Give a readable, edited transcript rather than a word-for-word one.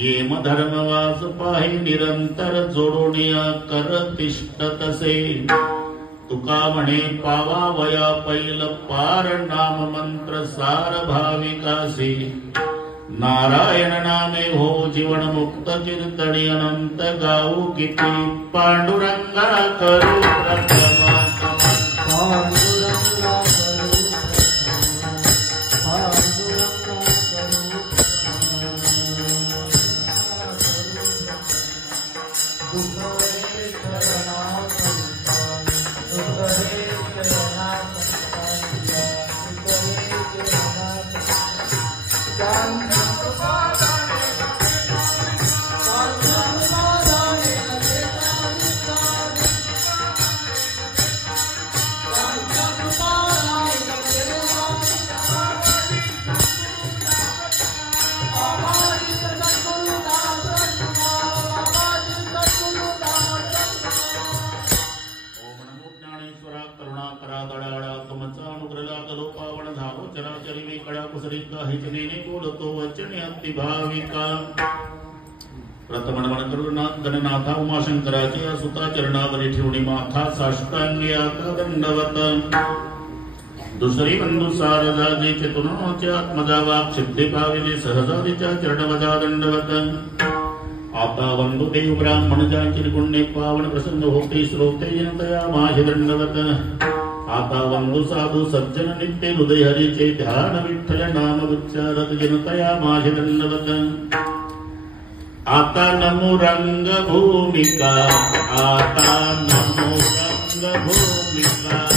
येम धर्मवास पाहे निरंतर जोडोनिया कर तिष्ठतसे तुका म्हणे पावावया पैल पार नाम मंत्र सार भाविकासी नारायण नामे हो जीवन मुक्त कीर्तनी अनंत गाऊ किती पांडुरंगा करू प्रथमा भाविका प्रथम नमन करुनाथ गणनाथा उमाशंकराच्या सुता चरणावरी ठेवणी माथा साष्टांगी आता दंडवत दुसरी बंधू सारजाजी चतुर्णोच्या आत्मजा वाक सिद्धी भाविनी सहजादीच्या चरणवजा दंडवत आता वंदू देव ब्राह्मण जांची गुण्य पावन प्रसन्न होते श्रोते जनतया माझे दंडवत आता वंदू साधू सज्जन नित्य हृदय हरीचे ध्यान विठ्ठल नाम उच्चारत जनतया माझे दंडवत आता नमो रंग भूमिका आता नमो रंग भूमिका